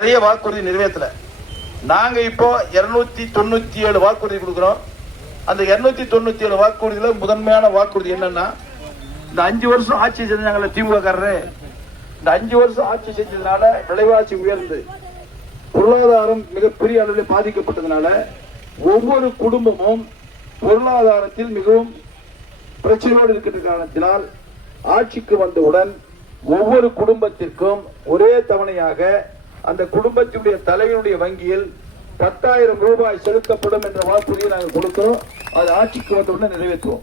நிறைய வாக்குறுதி நிறைவேற்றல. நாங்க இப்போ 297 வாக்குறுதி கொடுக்கிறோம். அந்த 297 வாக்குறுதியில முதன்மையான வாக்குறுதி என்னன்னா, இந்த 5 வருஷம் ஆட்சி செஞ்சாங்கல்ல திமுக காரரு, இந்த 5 வருஷம் ஆட்சி செஞ்சதுனால விலைவாசி உயர்ந்து பொருளாதாரம் மிகப்பெரிய அளவில் பாதிக்கப்பட்டதுனால ஒவ்வொரு குடும்பமும் பொருளாதாரத்தில் மிகவும் பிரச்சனையோடு இருக்கின்ற காரணத்தினால் ஆட்சிக்கு வந்தவுடன் ஒவ்வொரு குடும்பத்திற்கும் ஒரே தவணையாக அந்த குடும்பத்தினுடைய தலைவனுடைய வங்கியில் 10,000 ரூபாய் செலுத்தப்படும் என்ற வாக்குறுதியை நாங்கள் கொடுக்கிறோம். அது ஆட்சிக்கு வந்தவுடன் நிறைவேற்றுவோம்.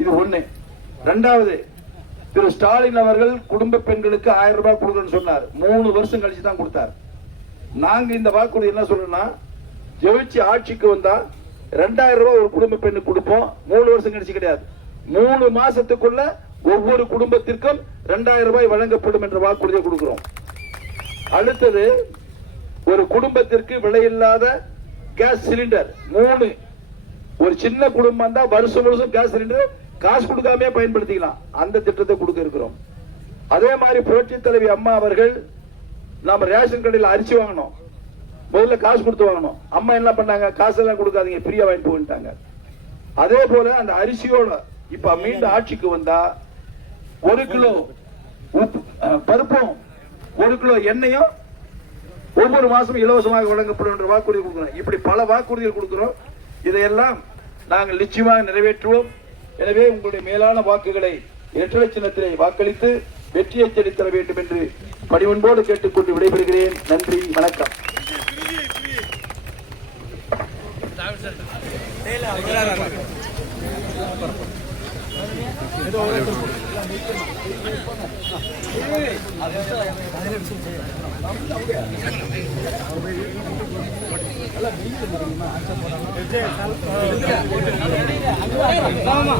இது ஒண்ணு. இரண்டாவது, திரு ஸ்டாலின் அவர்கள் குடும்ப பெண்களுக்கு 1000 ரூபாய் கொடுக்கணும்னு சொன்னார். 3 வருஷம் கழிச்சு தான் கொடுத்தார். நாங்க இந்த வாக்குறுதி என்ன சொல்றோம்னா, ஜெயிச்சு ஆட்சிக்கு வந்தா 2000 ரூபாய் ஒரு குடும்ப பெண்ணுக்கு கொடுப்போம். 3 வருஷம் கழிச்சு கிடையாது, 3 மாசத்துக்குள்ள ஒவ்வொரு குடும்பத்திற்கும் 2000 ரூபாய் வழங்கப்படும் என்ற வாக்குறுதியை கொடுக்கிறோம். அடுத்தது, ஒரு குடும்பத்திற்கு விலையில்லாத கேஸ் சிலிண்டர் 3, ஒரு சின்ன குடும்பம் தான் வருஷம் வருஷம் கேஸ் சிலிண்டர் காசு கொடுக்காம பயன்படுத்திக்கலாம். அந்த திட்டத்தை கொடுக்க இருக்கிறோம். அதே மாதிரி புரட்சி தலைவி அம்மா அவர்கள், நாம ரேஷன் கடையில் அரிசி வாங்கணும், முதல்ல காசு கொடுத்து வாங்கணும். அம்மா என்ன பண்ணாங்க, காசு எல்லாம் கொடுக்காதீங்க, ஃப்ரீயா வாங்கிட்டு போயிட்டாங்க. அதே போல அந்த அரிசியோட இப்ப மீண்டும் ஆட்சிக்கு வந்தா 1 கிலோ பருப்பும் 1 கிலோ எண்ணெயும் ஒவ்வொரு மாசமும் இலவசமாக வழங்கப்படும் என்ற வாக்குறுதி கொடுக்கிறோம். இப்படி பல வாக்குறுதிகள் கொடுக்கிறோம். இதையெல்லாம் நாங்கள் நிச்சயமாக நிறைவேற்றுவோம். எனவே உங்களுடைய மேலான வாக்குகளை இரட்டை சின்னத்திலே வாக்களித்து வெற்றியை தேடித்தர வேண்டும் என்று பணிவன்போடு கேட்டுக்கொண்டு விடைபெறுகிறேன். நன்றி, வணக்கம். ஆமா